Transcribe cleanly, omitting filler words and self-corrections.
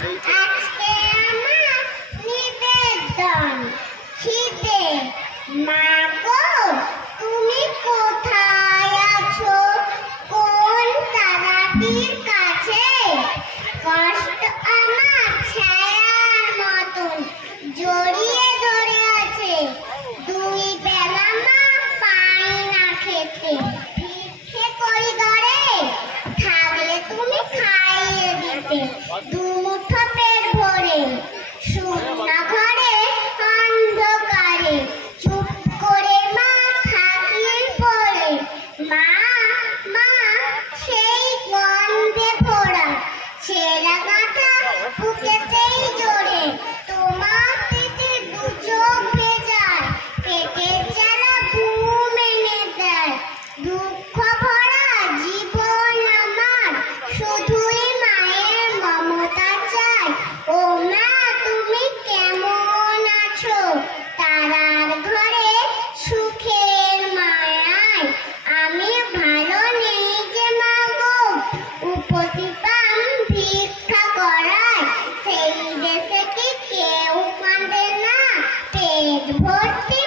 আজকে আমার নিবেদন খিদে। মা গো, তুমি কোথায় আছো? কোন তারাটির কাছে? কষ্ট আমার ছায়ার মতন জড়িয়ে ধরে আছে। দুই বেলা মা পাই না খেতে, ভিক্ষে করি দরে, থাকলে তুমি খাইয়ে দিতে দুমুঠো পেট ভরে। শূন্য ঘরে অন্ধকারে চুপ করে মা থাকিয়ে পড়ে। মা, মা, সেই গন্ধে ভরা ছেঁড়া কাঁথা বুকেতেই জোরে। তোমার পেটে দু চোখ ভেজায়, পেটের জ্বালা ঘুম এনে দেয়। দুঃখ ভরা জীবন আমার, শুধুই মায়ের মমতা চাই। ও মা, তুমি কেমন আছো? তারার ঘরে সুখের মায়ায় আমি ভালো নেই যে মা গো। উপটিপাম ভিক্ষা করায়, সেই দেশে কি কেউ কাঁদে না? পেট ভর্তি